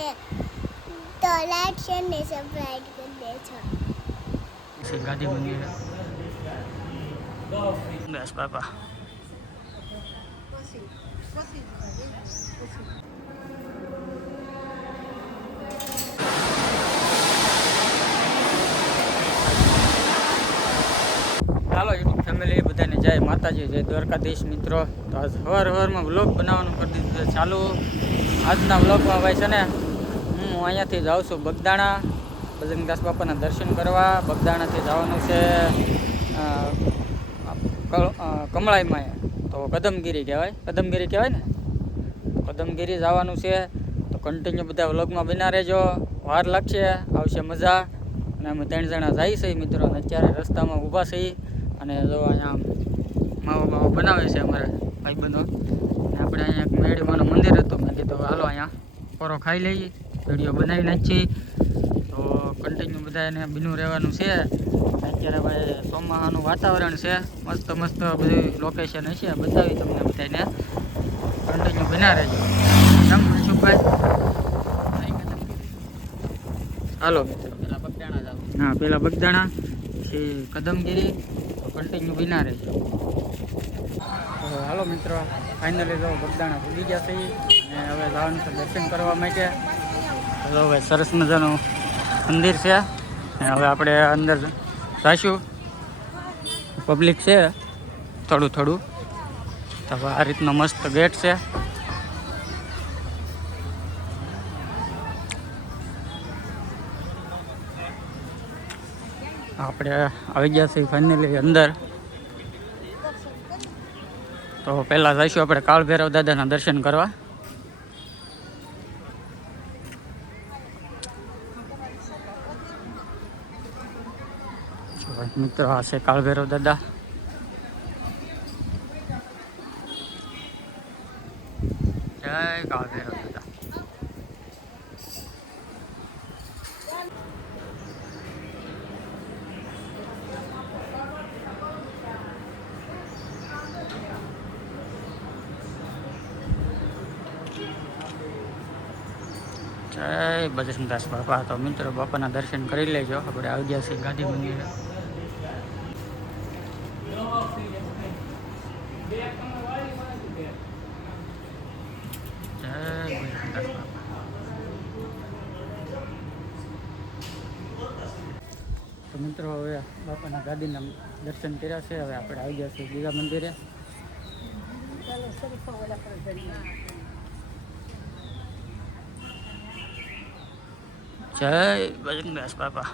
ને તો like share ને સબસ્ક્રાઇબ કરી દેજો. ગાંધી મંદિર બસ બાપા. ચાલો યુટ્યુબ ફેમિલી બધાને જય માતાજી, જય દ્વારકાધીશ મિત્રો. તો આજ સવારમાં વ્લોગ બનાવવાનું કરી દીધું છે ચાલુ. આજના વ્લોગમાં ભાઈ છે ને હું અહીંયાથી જાઉં છું બગદાણા બજરંગદાસ બાપાના દર્શન કરવા. બગદાણાથી જવાનું છે કમળાઈમાં, તો કદમગીરી કહેવાય ને, કદમગીરી જવાનું છે. તો કન્ટિન્યુ બધા વ્લોગમાં બના રહેજો, વાર લાગશે, આવશે મજા. અને અમે 3 જણા જઈએ છીએ મિત્રો, અને અત્યારે રસ્તામાં ઊભા છીએ. અને જો અહીંયા માવો બનાવે છે અમારા ભાઈબંધો. અને આપણે અહીંયા એક મેળીમાનું મંદિર હતું, મેં કીધું હાલો અહીંયા પોરો ખાઈ લઈએ, વિડીયો બનાવી નાખીએ. તો કન્ટિન્યુ બધા એને બીનું રહેવાનું છે. અત્યારે ભાઈ ચોમાસાનું વાતાવરણ છે, મસ્ત બધું લોકેશન હશે, બતાવી તમને બધાને. કન્ટિન્યુ બના રહેજો. કેમ મનસુખભાઈ? હાલો મિત્રો, પેલા બગદાણા જાવ. હા, પેલા બગદાણા પછી કદમગીરી. કન્ટિન્યુ બના રહેજો. તો હાલો મિત્રો, ફાઇનલી જો બગદાણા ભૂલી ગયા છે અને હવે જવાનું છે દર્શન કરવા માટે. તો હવે સરસ મજાનું મંદિર છે અને હવે આપણે અંદર જઈશું. પબ્લિક છે થોડું તો આ રીતનો મસ્ત ગેટ છે. આપણે આવી ગયા છીએ ફાઇનલી અંદર. તો પહેલાં જઈશું આપણે કાળભૈરવ દાદાના દર્શન કરવા. મિત્રો આ છે કાળભૈરવ દાદા. જય કાળભૈરવ દાદા. જય બજરંગદાસ બાપા. તો મિત્રો બાપાના દર્શન કરી લેજો. આપણે આવી ગયા છીએ ગાંધી મંદિરે. જય બજરંગદાસ બાપા. તો મિત્રો હવે બાપાના ગાદીના દર્શન કર્યા છે. હવે આપણે આવી ગયા છીએ બીજા મંદિરે. જય બજરંગદાસ બાપા.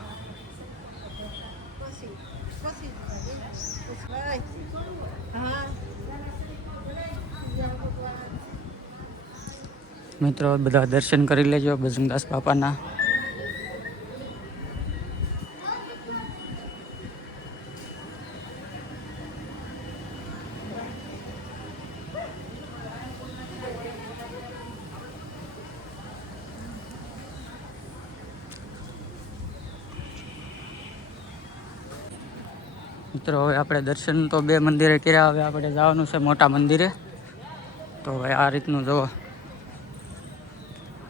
મિત્રો બધા દર્શન કરી લેજો બજરંગદાસ બાપાના. મિત્રો હવે આપણે દર્શન તો 2 મંદિરે કર્યા. હવે આપણે જવાનું છે મોટા મંદિરે. તો હવે આ રીતનું જો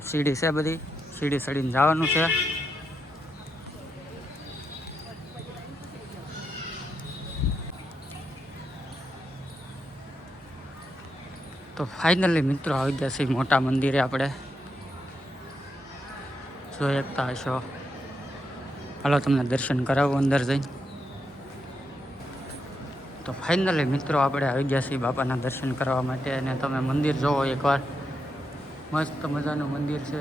સીડી છે, બધી સીડી ચડીને જવાનું છે. તો ફાઇનલી મિત્રો આવી ગયા છે મોટા મંદિરે. આપણે જોઈ શકતા હશો. હાલો તમને દર્શન કરાવું અંદર જઈને. તો ફાઇનલી મિત્રો આપણે આવી ગયા છીએ બાપાના દર્શન કરવા માટે. અને તમે મંદિર જોવો એકવાર, મસ્ત મજાનું મંદિર છે.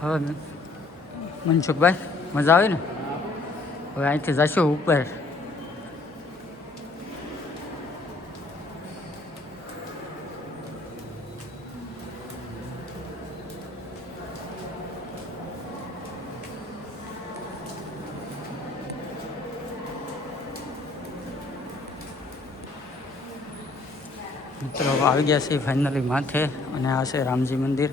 હવે મનસુખભાઈ મજા આવે ને? હવે અહીંથી જશું ઉપર. મિત્રો આવી ગયા છે ફાઇનલી માથે, અને આ છે રામજી મંદિર.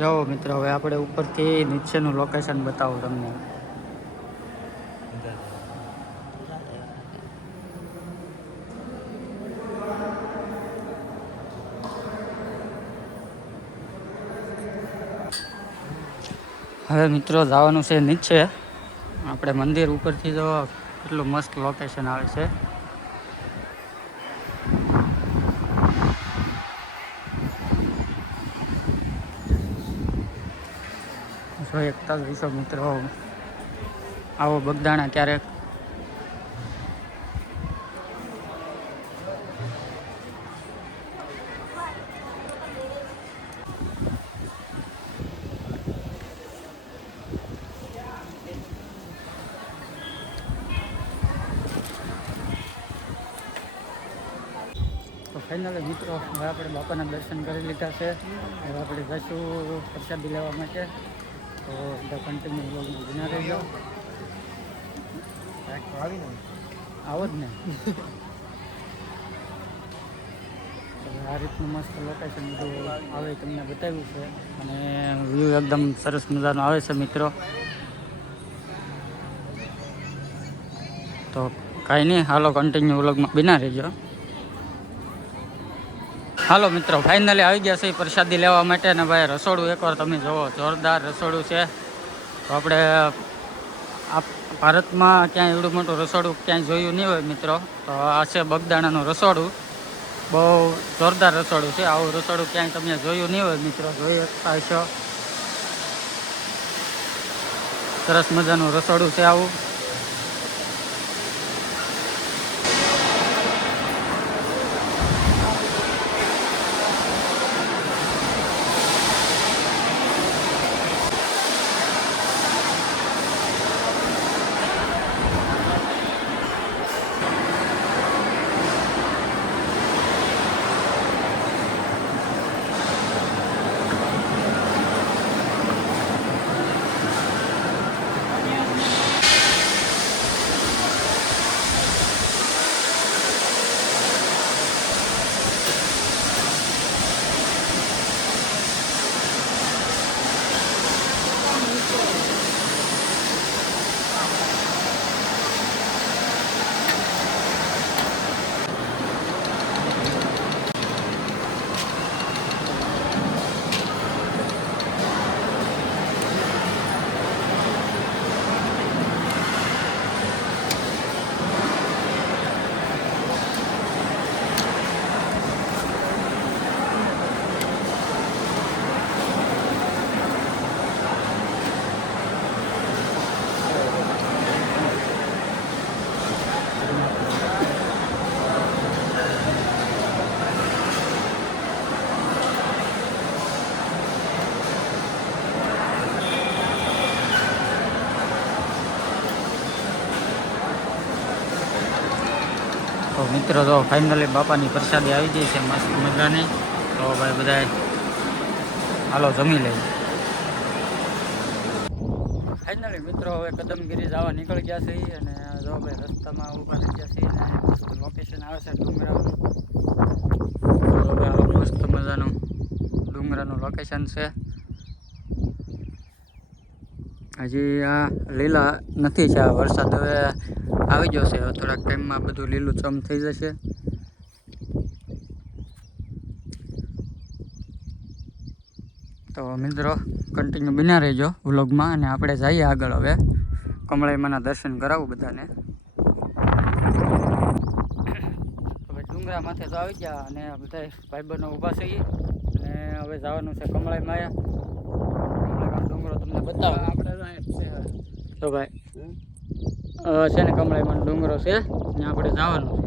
જાઓ મિત્રો, હવે આપણે ઉપરથી નીચેનું લોકેશન બતાવું તમને. હવે મિત્રો જવાનું છે નીચે. આપણે મંદિર ઉપરથી જો કેટલું મસ્ત લોકેશન આવે છે. જો એકતા વિશ્વ મિત્રો આવો બગદાણા ક્યારેક. તો ફાઇનલી મિત્રો હવે આપણે બાપાના દર્શન કરી લીધા છે. હવે આપણે જઈશું પ્રસાદી લેવા માટે. તો બધા કન્ટિન્યુ બ્લોગમાં બના રહેજો. આવો જ ને. આ રીતનું મસ્ત લોકેશન બધું આવે તમને બતાવ્યું છે, અને વ્યૂ એકદમ સરસ મજાનો આવે છે મિત્રો. તો કાંઈ નહીં, હાલો કન્ટિન્યુ વ્લોગમાં બના રહેજો. હાલો મિત્રો, ફાઇનલી આવી ગયા છે પ્રસાદી લેવા માટે. ને ભાઈ રસોડું એકવાર તમે જુઓ, જોરદાર રસોડું છે. તો આપણે આ ભારતમાં ક્યાંય એવડું મોટું રસોડું ક્યાંય જોયું નહીં હોય મિત્રો. તો આ છે બગદાણાનું રસોડું. બહુ જોરદાર રસોડું છે. આવું રસોડું ક્યાંય તમે જોયું નહીં હોય મિત્રો. જોઈ શકતા હશો, સરસ મજાનું રસોડું છે આવું. તો મિત્રો તો ફાઇનલી બાપાની પ્રસાદી આવી ગઈ છે મસ્ત મજાની. તો ભાઈ બધા હાલો જમી લઈએ. ફાઇનલી મિત્રો હવે કદમગીરી જવા નીકળી ગયા છે, અને જો ભાઈ રસ્તામાં ઊભા થઈ ગયા છે, અને મસ્ત લોકેશન આવે છે ડુંગરાનું. તો હવે આવું મસ્ત મજાનું ડુંગરાનું લોકેશન છે. હજી આ લીલા નથી છે, વરસાદ હવે આવી જશે. હવે થોડાક ટાઈમમાં બધું લીલું ચમ થઈ જશે. તો મિત્રો કન્ટિન્યુ બન્યા રહેજો વ્લોગમાં, અને આપણે જઈએ આગળ. હવે કમળાઈમાના દર્શન કરાવું બધાને. હવે ડુંગરા માથે તો આવી ગયા, અને બધા ભાઈબંધો ઊભા છીએ, અને હવે જવાનું છે કમળાઈમાં. ડુંગરો તમને બતાવો આપણે તો ભાઈ છે ને કમળાઈમાં ડુંગરો છે, ત્યાં આપણે જવાનું છે.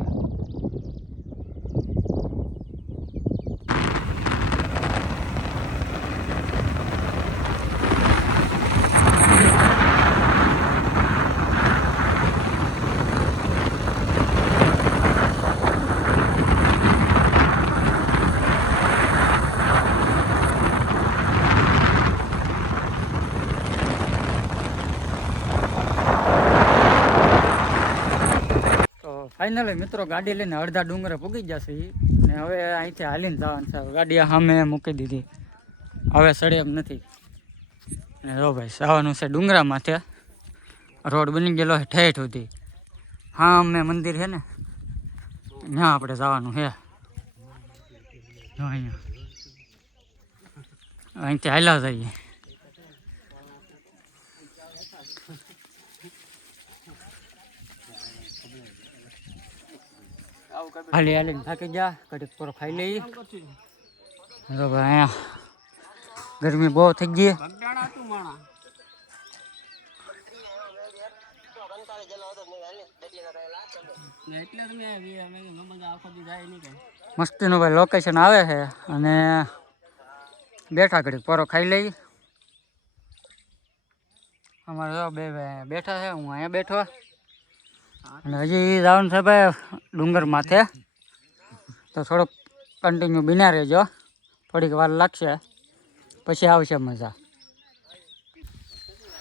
ફાઇનલી મિત્રો ગાડી લઈને અડધા ડુંગરે પૂગી જશે ને હવે અહીંથી હાલીને જવાનું છે. ગાડી સામે મૂકી દીધી, હવે સડે એમ નથી. ને જો ભાઈ જવાનું છે ડુંગરા માથે. રોડ બની ગયેલો છે ઠેઠ સુધી. હા અમે મંદિર છે ને ત્યાં આપણે જવાનું છે. જો અહીંયા અહીંથી હાલા જઈએ. હાલી હાલીને થાકી ગયા, કડીક પૂરો ખાઈ લઈએ. તો ભાઈ અહીંયા ગરમી બહુ થઈ ગઈ. મસ્તીનું ભાઈ લોકેશન આવે છે અને બેઠા ઘડી પોરો ખાઈ લઈ. અમારે જો બે ભાઈ બેઠા છે, હું અહીંયા બેઠો. અને હજી જવાનું છે ભાઈ ડુંગર માથે, તો થોડોક કન્ટિન્યુ બિના રહેજો, થોડીક વાર લાગશે પછી આવશે મજા.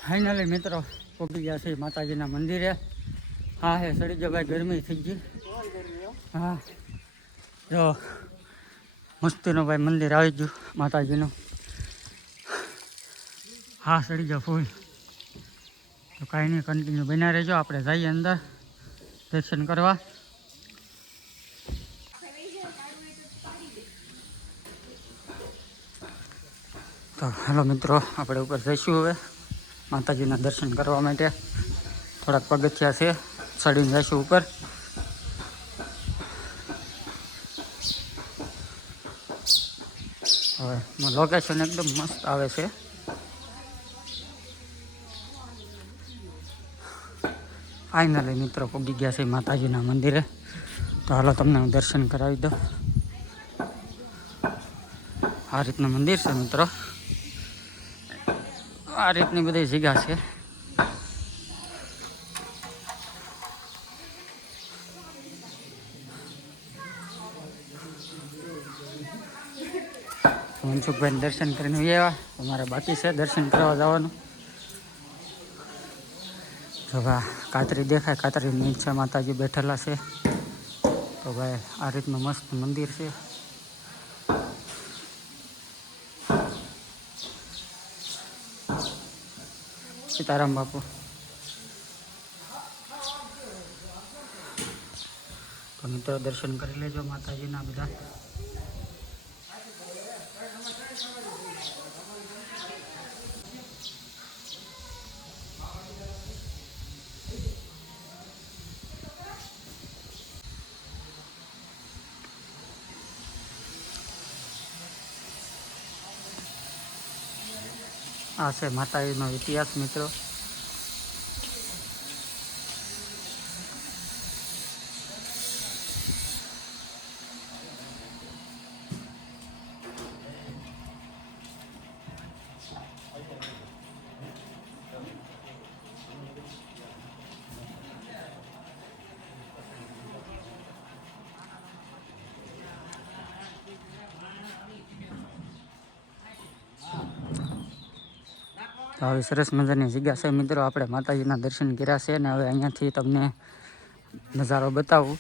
ફાઇનલી મિત્રો પહોંચી ગયા છે માતાજીના મંદિરે. હા હે સડી ગયો ભાઈ, ગરમી થઈ ગઈ. હા જો મસ્તીનું ભાઈ મંદિર આવી ગયું માતાજીનું. હા સડી ગયો ફૂલ. તો કાંઈ નહીં, કન્ટિન્યુ બન્યા રહેજો. આપણે જઈએ અંદર દર્શન કરવા. તો હેલો મિત્રો, આપણે ઉપર જઈશું હવે માતાજીના દર્શન કરવા માટે. થોડાક પગથિયા છે, ચડીને જઈશું ઉપર. હવે લોકેશન એકદમ મસ્ત આવે છે. ફાઇનલી મિત્રો પહોંચી ગયા છે માતાજીના મંદિરે. તો હાલો તમને હું દર્શન કરાવી દઉં. આ રીતનું મંદિર છે મિત્રો, આ રીતની બધી જગ્યા છે. મનસુખભાઈને દર્શન કરીને આવ્યા. અમારે બાકી છે દર્શન કરવા જવાનું. જો ભાઈ કાતરી દેખાય, કાતરી નીચે માતાજી બેઠેલા છે. તો ભાઈ આ રીતનું મસ્ત મંદિર છે. સીતારામ બાપુ. તો મિત્રો દર્શન કરી લેજો માતાજીના બધા. આ છે માતાજીનો ઇતિહાસ મિત્રો. તો આવી સરસ મજાની જગ્યા છે મિત્રો. આપણે માતાજીના દર્શન કર્યા છે ને હવે અહીંયાથી તમને નજારો બતાવું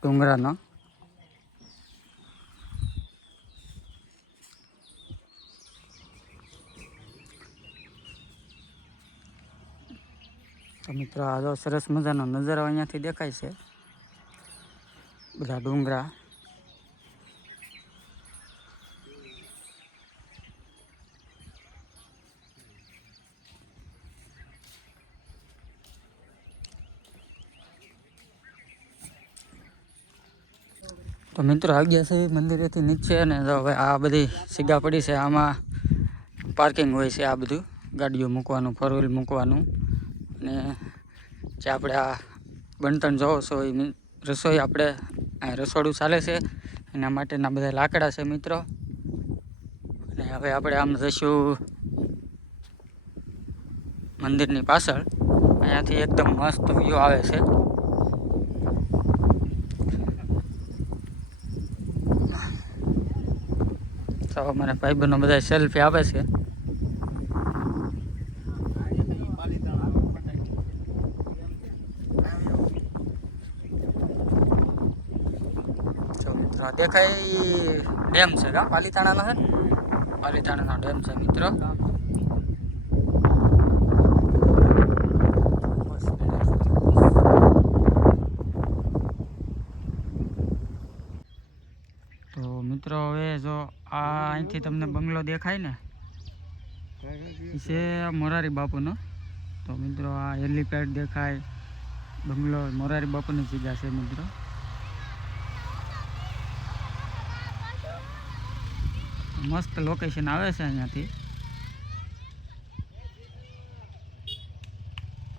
ડુંગરાનો. તો મિત્રો આ જો સરસ મજાનો નજારો અહીંયાથી દેખાય છે, બધા ડુંગરા. તો મિત્રો આવી ગયા છે મંદિરેથી નીચે. અને હવે આ બધી જગ્યા પડી છે, આમાં પાર્કિંગ હોય છે. આ બધું ગાડીઓ મૂકવાનું, ફોર વ્હીલ મૂકવાનું. અને જે આપણે આ બનતણ જોવો છો એ રસોઈ, આપણે આ રસોડું ચાલે છે એના માટેના બધા લાકડા છે મિત્રો. અને હવે આપણે આમ જઈશું મંદિરની પાછળ. અહીંયાથી એકદમ મસ્ત વ્યૂ આવે છે. તો અમારા ભાઈબંધો બધા સેલ્ફી આપે છે. મિત્રો દેખાય ઈ ડેમ છે કા પાલીતાણાનો છે ને પાલીતાણાનો ડેમ છે મિત્રો. તો મિત્રો હવે જો આ અહીંથી તમને બંગલો દેખાય ને ઈ છે મોરારી બાપુનો. તો મિત્રો આ હેલીપેડ દેખાય, બંગલો મોરારી બાપુની જગ્યા છે મિત્રો. મસ્ત લોકેશન આવે છે અહીંયાથી.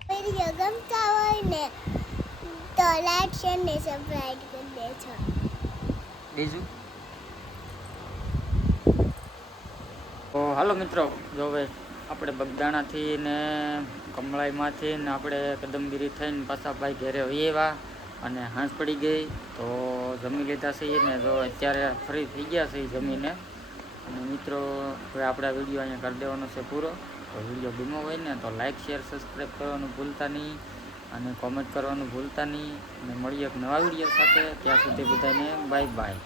વિડીયો ગમતા હોય ને તો લાઈક શેર ને સબસ્ક્રાઇબ કરી દેજો. બીજું તો હાલો મિત્રો, જો હવે આપણે બગદાણાથી ને કમળાઈમાંથી ને આપણે કદમગીરી થઈને પાછા ભાઈ ઘેરે હોઈએ એવા અને હાંસ પડી ગઈ. તો જમી લીધા છીએ ને જો અત્યારે ફ્રી થઈ ગયા છે જમીને. અને મિત્રો હવે આપણે આ વિડીયો અહીંયા કરી દેવાનો છે પૂરો. તો વિડીયો ગમ્યો હોય ને તો લાઇક શેર સબસ્ક્રાઈબ કરવાનું ભૂલતા નહીં અને કોમેન્ટ કરવાનું ભૂલતા નહીં. અને મળીએ એક નવા વિડીયો સાથે. ત્યાં સુધી બધાને બાય બાય.